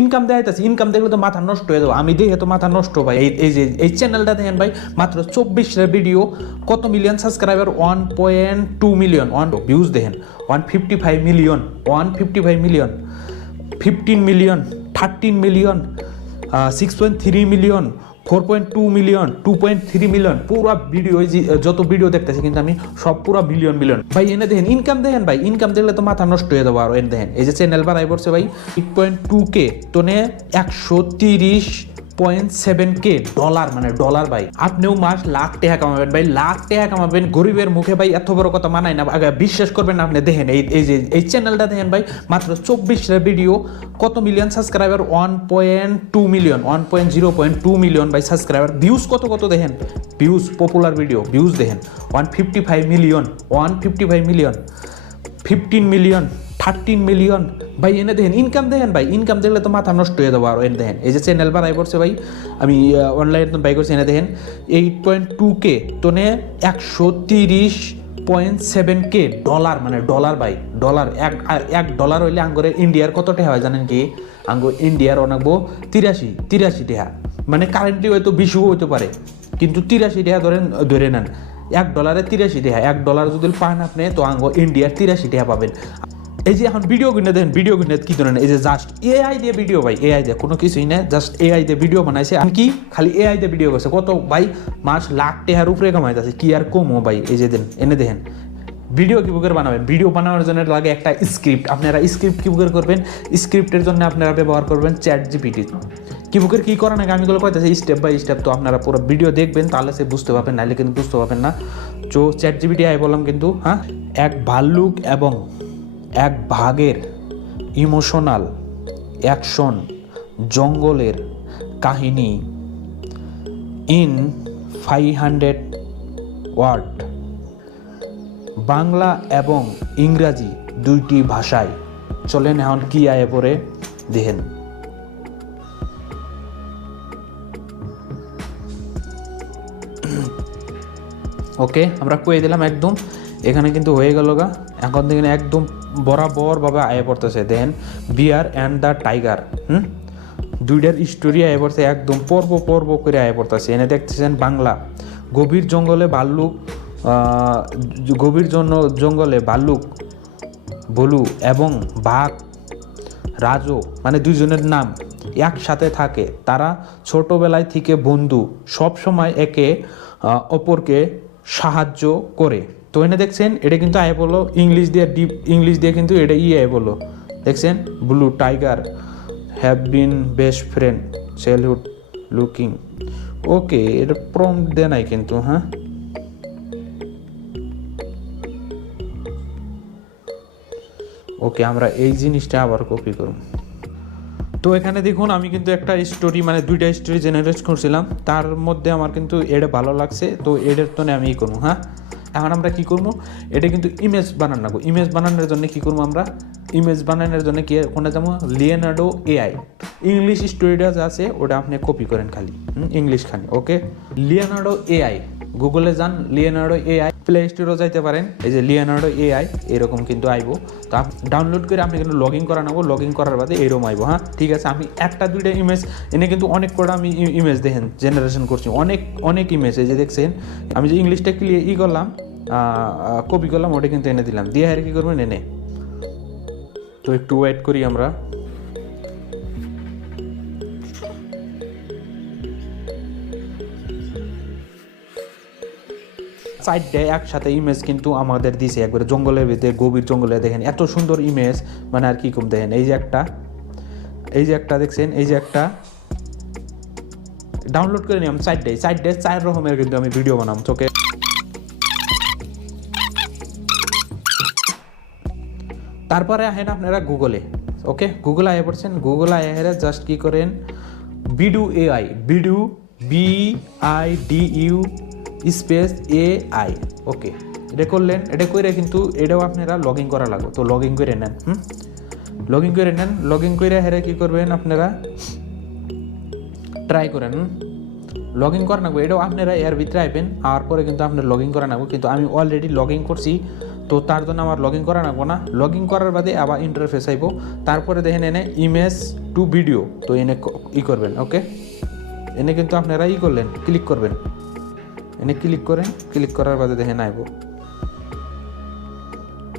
Income দেখাইতেছি income দেখলে তো মাথা নষ্ট হয়ে যাব। আমি দেখে তো মাথা নষ্ট ভাই। এই যে, এই চ্যানেলটা দেখেন ভাই, মাত্র চব্বিশটা ভিডিও কত million subscriber one point two million one views দেখেন। One fifty five million one fifty five million fifteen million thirteen million six point three million four point two million two point three million পুরো video যত video দেখতেছি কিন্তু আমি সব পুরো billion million ভাই, এনে দেখেন ইনকাম দেখেন ভাই ইনকাম দেখলে তো মাথা নষ্ট হয়ে যাব আর, এনে দেখেন। এই যে চ্যানেল বাড়াই পড়ছে ভাই এইট পয়েন্ট টু কে তো নে, একশো তিরিশ পয়েন্ট সেভেন কে ডলার মানে ডলার ভাই। আপনিও মাস লাখ টাকা কামাবেন ভাই, লাখ টাকা কামাবেন, গরিবের মুখে ভাই এত বড় কথা মানায় না। বিশ্বাস করবেন আপনি দেখেন, এই এই যে, এই চ্যানেলটা দেখেন ভাই, মাত্র চব্বিশটা ভিডিও কত million subscriber one point two million one point zero point two million ভাই সাবস্ক্রাইবার ভিউজ কত কত দেখেন? ভিউজ পপুলার ভিডিও ভিউজ দেখেন। One fifty five million one fifty five million fifteen million thirteen million ভাই এনে দেখেন income দেখেন ভাই ইনকাম দেখলে তো মাথা নষ্ট হয়ে যাব আর, এনে দেখেন এই যে চ্যানেল বাড়াই করছে ভাই, আমি অনলাইন বাই করছি, এনে দেখেন এইট পয়েন্ট টু কে তো নে একশো তিরিশ পয়েন্ট সেভেন কে ডলার মানে ডলার ভাই ডলার এক এক ডলার হইলে আঙ্গরে ইন্ডিয়ার কত হয় জানেন কি? আঙ্গ ইন্ডিয়ার অনাকবো তিরাশি তিরাশি টাকা মানে কারেন্টলি হয়তো বিশু হইতে পারে, কিন্তু তিরাশি টাকা ধরেন, ধরে নেন। এক ডলারে তিরাশি টাকা এক ডলার যদি পান আপনি, তো আঙ্গ ইন্ডিয়ার তিরাশি টাকা পাবেন। এই যে এখন ভিডিও কিনে দেখেন ভিডিও কিনে কি ধরেন এই যে জাস্ট এআই দিয়ে ভিডিও ভাই এআই দিয়ে কোনো কিছুই না জাস্ট এআই দিয়ে ভিডিও বানাইছে। আর কি? খালি এআই দিয়ে ভিডিও করছে। কত, ভাই, মাস লাখ টেহার উপরে কামাইতেছে। কি আর কমো, ভাই? এই যে দেন, এনে দেখেন। ভিডিও কি বুকের বানাবেন। ভিডিও বানানোর জন্য লাগে একটা স্ক্রিপ্ট আপনারা স্ক্রিপ্ট কি বুকের করবেন। স্ক্রিপ্টের জন্য আপনারা ব্যবহার করবেন চ্যাট জিপিটি কি বুকের কি করার আগে আমিগুলো কইতেছি স্টেপ বাই স্টেপ তো আপনারা পুরো ভিডিও দেখবেন, তাহলে সে বুঝতে পারবেন নাহলে কিন্তু বুঝতে পারবেন না। তো চ্যাট জিপিটি আই বললাম কিন্তু হ্যাঁ? এক ভাল্লুক এবং এক ভাগের ইমোশনাল অ্যাকশন জঙ্গলের কাহিনী in five hundred word. Bangla এবং ইংরাজি দুইটি ভাষায়। চলেন এখন কি আয়ে পড়ে দেখেন। ওকে, আমরা কয়ে দিলাম একদম। এখানে কিন্তু হয়ে গেল গা। এখন দেখেন একদম বরাবরভাবে আয়ে পড়তেছে। Then bear and the tiger hmm? দুইটার স্টোরি আয়ে পড়ছে, একদম পর্ব পর্ব করে আয়ে পড়তেছে। এনে দেখতেছেন বাংলা। গভীর জঙ্গলে ভাল্লুক গভীর জঙ্গলে ভাল্লুক বলু এবং বাঘ, রাজু মানে দুইজনের নাম একসাথে থাকে। তারা ছোটবেলায় থেকে বন্ধু। সব সময় একে অপরকে সাহায্য করে। তো এনে দেখছেন, এটা কিন্তু আয় বলো, ইংলিশ দিয়ে ডিপ ইংলিশ দিয়ে কিন্তু এটা ই বলো। দেখছেন blue tiger have been best friend childhood looking okay এটা প্রম দে নাই কিন্তু হ্যাঁ? ওকে আমরা এই জিনিসটা আবার কপি করব। তো এখানে দেখুন, আমি কিন্তু একটা স্টোরি মানে দুইটা স্টোরি জেনারেট করছিলাম। তার মধ্যে আমার কিন্তু এটা ভালো লাগছে, তো এটার তো আমি ই করব হ্যাঁ? এখন আমরা কি করব? এটা কিন্তু ইমেজ বানান লাগবো। ইমেজ বানানোর জন্য কি করব আমরা? ইমেজ বানানোর জন্য কি কোনটা যেমন লিয়েনার্ডো এআই ইংলিশ স্টুডিওস আছে, ওটা আপনি কপি করেন খালি। ইংলিশ খালি ওকে লিয়েনার্ডো এআই গুগলে যান লিয়েনার্ডো এআই প্লে স্টোরও যাইতে পারেন। এই যে লিয়েনার্ডো এআই এরকম কিন্তু আইবো। তো ডাউনলোড করে আপনি কিন্তু লগ ইন করা নেব লগ ইন করার বাদে এরকম আইবো হ্যাঁ? ঠিক আছে, আমি একটা দুইটা ইমেজ এনে কিন্তু অনেক করে আমি ইমেজ দেখেন জেনারেশন করছি। অনেক অনেক ইমেজ এই যে দেখছেন, আমি যে ইংলিশটা ক্লিয়ার ই করলাম কপি করলাম, ওটা কিন্তু এনে দিলাম। দিয়ে আর কি করবেন? এনে। তো একটু ওয়েট করি আমরা। চারটে একসাথে ইমেজ কিন্তু আমাদের দিছে। একবারে জঙ্গলের ভিতরে, গভীর জঙ্গলে দেখেন, এত সুন্দর ইমেজ মানে আর কি কম দেখেন, এই যে একটা, এই যে একটা দেখছেন, এই যে একটা ডাউনলোড করে নিলাম চারটে চারটে চার রকমের কিন্তু আমি ভিডিও বানাম, চোখে। তারপরে আহেন আপনারা গুগলে ওকে গুগল আয়ে পড়ছেন গুগল আয়ে হেরে জাস্ট কি করেন? Vidu AI Vidu V I D U space A I, okay. এটা করলেন, এটা করে কিন্তু এটাও আপনারা লগ ইন করা লাগবে। তো লগ ইন করে নেন, হুম? লগ ইন করে নেন লগ ইন করে হেরে কি করবেন আপনারা? ট্রাই করেন লগ ইন করা নাগবো এটাও আপনারা এর ভিতরে আইবেন, আর পরে কিন্তু আপনার লগ ইন করা নাগবো কিন্তু আমি অলরেডি লগ ইন করছি, তো তার জন্য আমার লগ ইন করা রাখব না। লগ ইন করার বাদে আবার ইন্টারফেস আইব। তারপরে দেখেন এনে ইমেজ টু ভিডিও তো এনে ই করবেন, ওকে? এনে কিন্তু আপনারা ই করলেন ক্লিক করবেন। এনে ক্লিক করেন ক্লিক করার বাদে দেখেন আইব।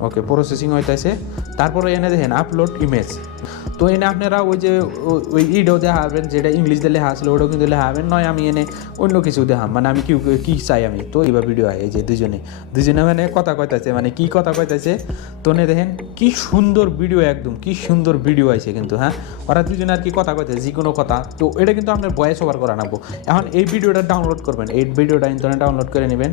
ওকে প্রসেসিং হইতেছে তারপরে এনে দেখেন আপলোড ইমেজ তো এনে আপনারা ওই যে ওই ইডও দেখাবেন যেটা ইংলিশ দিয়ে লেখা আসলে ওটাও কিন্তু লেখাবেন নয় আমি এনে অন্য কিছু দেখাম। মানে আমি কি কি চাই আমি? তো এইবার ভিডিও এই যে দুজনে। দুজনে মানে কথা কইতাছে মানে কি কথা কইতাছে? তো নে দেখেন, কি সুন্দর ভিডিও একদম কি সুন্দর ভিডিও আছে কিন্তু হ্যাঁ? ওরা দুজনে আর কি কথা কইতেছে, যে কোনো কথা। তো এটা কিন্তু আপনার বয়স ওভার করা নাকবো এখন এই ভিডিওটা ডাউনলোড করবেন। এই ভিডিওটা ইন্টারনেট ডাউনলোড করে নেবেন।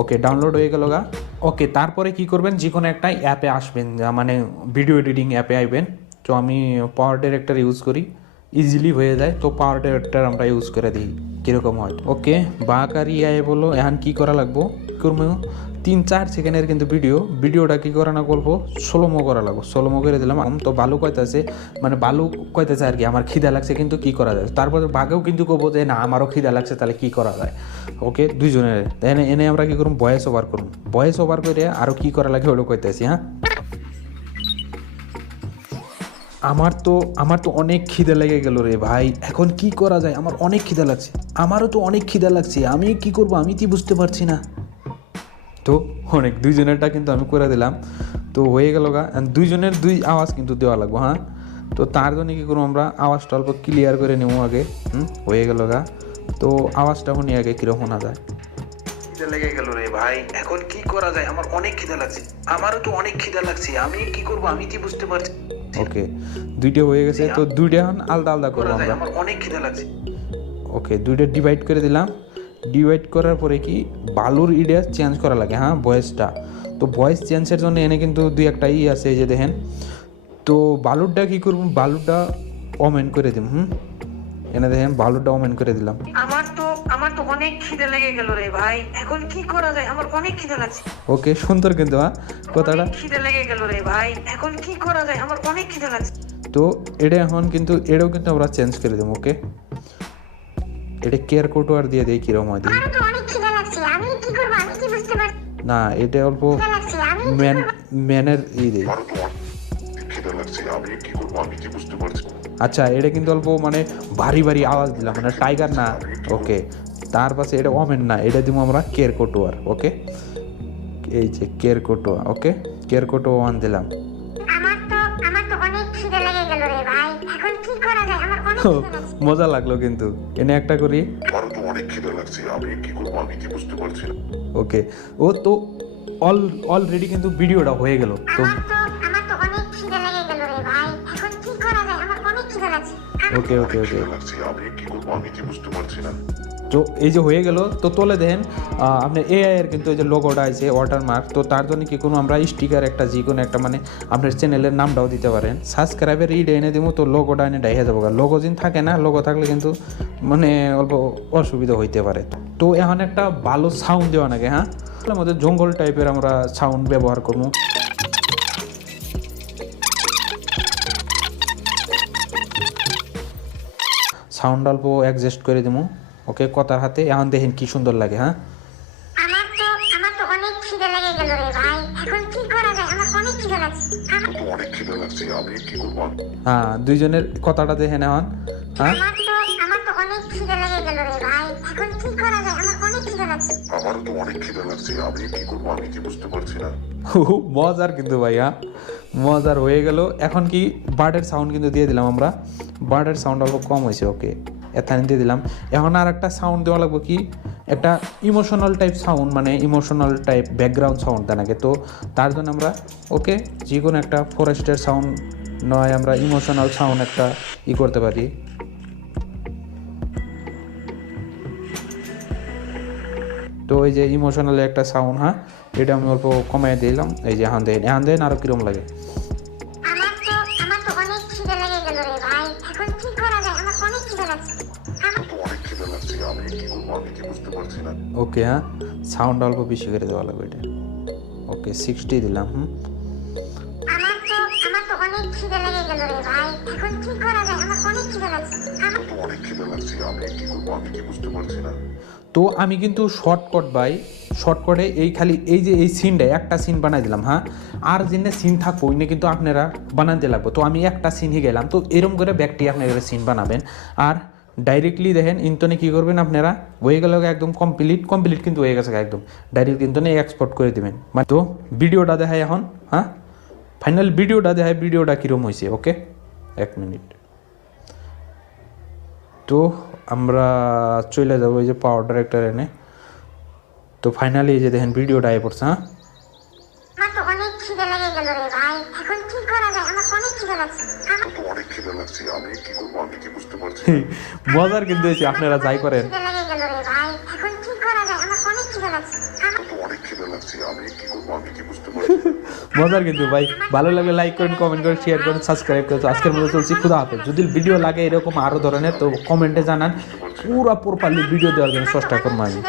ওকে ডাউনলোড হয়ে গেল গা। ওকে, তারপরে কি করবেন? যে কোনো একটা অ্যাপে আসবেন মানে ভিডিও এডিটিং অ্যাপে আসবেন তো আমি পাওয়ার ডিরেক্টর ইউজ করি ইজিলি হয়ে যায়। তো পাওয়ার ডিরেক্টর আমরা ইউজ করে দিই, কীরকম হয়? ওকে বাঁকার ইআই বলো, এখন কি করা লাগবো? করব তিন চার সেকেন্ডের কিন্তু ভিডিও ভিডিওটা কি করা না করব? সোলোমো করা লাগবো। সোলোমো করে দিলাম। আম তো ভালো কইতাছে মানে ভালো কইতাছে আর কি, আমার খিদা লাগছে কিন্তু কি করা যায়? তারপরে বাঘেও কিন্তু কবো যে, না, আমারও খিদা লাগছে, তাহলে কি করা যায়? ওকে দুইজনের। এনে এনে আমরা কি করুম? ভয়েস ওভার করুম। ভয়েস ওভার করে আরও কি করা লাগে ওটা কইতেছি হ্যাঁ? আমার তো আমার তো অনেক খিদে লেগে গেল রে ভাই। এখন কি করা যায়? আমার অনেক খিদে লাগছে। আমারও তো অনেক খিদে লাগছে। আমি কি করব? আমি কি বুঝতে পারছি না। তো অনেক, দুইজনেরটা কিন্তু আমি করে দিলাম। তো হয়ে গেল গা। দুইজনের দুই আওয়াজ কিন্তু দেওয়া লাগবো হ্যাঁ? তো তার জন্য কী করব আমরা? আওয়াজটা অল্প ক্লিয়ার করে নেব আগে। হুম? হয়ে গেল গা। তো আওয়াজটা শুনি আগে কীরকম শোনা যায়। খিদে লেগে গেল রে ভাই। এখন কি করা যায়? আমার অনেক খিদা লাগছে। আমারও তো অনেক খিদা লাগছে। আমি কি করব? আমি কি বুঝতে পারছি ওকে দুইটা হয়ে গেছে তো দুইটা এখন আলাদা আলাদা করব আমরা। অনেক খিদা লাগছে। ওকে দুইটা ডিভাইড করে দিলাম। ডিভাইড করার পরে কি বালুর ইডিয়া চেঞ্জ করা লাগে হ্যাঁ ভয়েসটা তো ভয়েস চেঞ্জের জন্য এনে কিন্তু দুই একটা ই আছে এই যে দেখেন। তো বালুরটা কি করব বালুরটা অমেন করে দিম হুম? এনে দেখেন বালুরটা অমেন করে দিলাম। আমার তো অনেক খিদে লেগে গেল রে ভাই। এখন কি করা যায়? আমার অনেক খিদে লাগছে। ওকে সুন্দর কিন্তু হ্যাঁ কথাটা? খিদে লেগে গেল রে ভাই। এখন কি করা যায়? আমার অনেক খিদে লাগছে। তো এটা এখন কিন্তু এটাও কিন্তু আমরা চেঞ্জ করে দেবো ওকে? এটা কেয়ার কোটো আর দিয়ে দিই কীরকম হয় দিই আমার তো অনেক খিদে লাগছে। আমি কি করব? আমি কি বুঝতে পারছি? না এটা অল্প ম্যান ম্যানের ই দিই। আমারও তো অনেক খিদে লাগছে। আমি কি করব? আমি কি বুঝতে পারছি? না। আচ্ছা এটা কিন্তু অল্প মানে ভারী ভারী আওয়াজ দিলাম মানে টাইগার না। ওকে। তার পাশে এটা ওমেন না এটা দিব আমরা কেয়ার কোটোয়ার ওকে? এই যে কেয়ার কোটোয়া ওকে? কেয়ার কোটো ওয়ান দিলাম। আমার তো আমার তো অনেক খিদে লেগে গেল রে ভাই এখন কি করা যায়? আমার অনেক ও, খিদে লাগছে। মজা লাগল কিন্তু। এনে একটা করি। অনেক খিদে লাগছে আমি কি করব আমি কি বুঝতে পারছি ওকে ও তো অল অলরেডি কিন্তু ভিডিওটা হয়ে গেল। তো আমার তো আমার তো অনেক খিদে লেগে গেল রে ভাই এখন কি করা যায়? আমার অনেক খিদে লাগছে। আমার ওকে ওকে। ওকে তো এই যে হয়ে গেল, তো তোলে দেখেন আপনার এআই এর কিন্তু এই যে লোগোটা আছে ওয়াটারমার্ক তো তার জন্য কি কোনো আমরা স্টিকার একটা, যে কোনো একটা মানে আপনার চ্যানেলের নামটাও দিতে পারেন। সাবস্ক্রাইবের ইড এনে দিব তো লোগোটা এনে ডাইহে যাব লোগো যিন থাকে না লোগো থাকলে কিন্তু মানে অল্প অসুবিধা হইতে পারে। তো এখন একটা ভালো সাউন্ড দেওয়া নাকি হ্যাঁ? মধ্যে জঙ্গল টাইপের আমরা সাউন্ড ব্যবহার করব। সাউন্ড অল্প অ্যাডজাস্ট করে দেবো ওকে কথার হাতে। এখন দেখেন কি সুন্দর লাগে হ্যাঁ? আমার তো আমার তো অনেক খিদে লেগে গেল রে ভাই। এখন কি করা যায়? আমার অনেক খিদে লাগছে। আমার তো অনেক খিদে লাগছে আমি কি করব? হ্যাঁ দুইজনের কথাটা দেখেন এখন হ্যাঁ? আমার তো অনেক খিদে লেগে গেল রে ভাই। এখন কি করা যায়? আমার অনেক খিদে লাগছে। আমারও তো অনেক খিদে লাগছে আমি কি করব? আমি কি বুঝতে পারছি না। হু, মজার কিন্তু ভাই হ্যাঁ? মজার হয়ে গেল। এখন কি বার্ডের সাউন্ড কিন্তু দিয়ে দিলাম আমরা। বার্ডের সাউন্ড অল্প কম হয়েছে ওকে। এখানে দিয়ে দিলাম। এখন আর একটা সাউন্ড দেওয়া লাগবে কি? একটা ইমোশনাল টাইপ সাউন্ড মানে ইমোশনাল টাইপ ব্যাকগ্রাউন্ড সাউন্ড দেনাকে তো তার জন্য আমরা ওকে যে কোনো একটা ফরেস্টের সাউন্ড নয়, আমরা ইমোশনাল সাউন্ড একটা ই করতে পারি। তো এই যে ইমোশনাল একটা সাউন্ড হ্যাঁ এটা আমি অল্প কমাই দিলাম। এই যে হান দেন হান দেন আরও কিরম লাগে? আমি কি করব? আমি কি বুঝতে পারছি না। ওকে হ্যাঁ? সাউন্ড অল্প বেশি করে দেওয়া লাগবে এটা। ওকে সিক্সটি দিলাম হুম? আমার তো আমার তো অনেক খিদে লেগে গেল রে ভাই। এখন কি করা যায়? আমার অনেক খিদে লাগছে। আমার তো অনেক খিদে লাগছে। আমি কি করব? আমি কি বুঝতে পারছি না। তো আমি কিন্তু শর্টকট বাই শর্টকটে এই খালি এই যে এই সিনটা একটা সিন বানাই দিলাম হ্যাঁ? আর যেনে সিন থাকব ওইনে কিন্তু আপনারা বানাতে লাগবো। তো আমি একটা সিন হি গেলাম। তো এরম করে ব্যাগটি আপনারা সিন বানাবেন। আর ডাইরেক্টলি দেখেন ইন্তনে কী করবেন আপনারা? হয়ে গেল একদম কমপ্লিট কমপ্লিট কিন্তু হয়ে গেছে একদম। ডাইরেক্ট ইন্তনে এক্সপোর্ট করে দিবেন। মানে তো ভিডিওটা দেখায় এখন হ্যাঁ? ফাইনাল ভিডিওটা দেখায় ভিডিওটা কীরকম হয়েছে ওকে এক মিনিট। তো আমরা চলে যাব এই যে পাওয়ার ডাইরেক্টর এনে। তো ফাইনালি এই যে দেখেন ভিডিওটা আয় পড়ছে হ্যাঁ? অনেক খিদে লেগে গেল রে ভাই। এখন কি করা যায়? আমার অনেক খিদে লাগছে আমি কি করব? আমি মজার কিন্তু হয়েছে আপনারা যাই করেন। মজার কিন্তু ভাই ভালো লাগলে লাইক করেন কমেন্ট করেন শেয়ার করেন সাবস্ক্রাইব করেন। আজকের মতো চলছি খুদা হাফেজ। যদি ভিডিও লাগে এরকম আরও ধরনের তো কমেন্টে জানান। পুরো প্রপারলি ভিডিও দেওয়ার জন্য চেষ্টা করব আমি।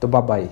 তো বাবাই।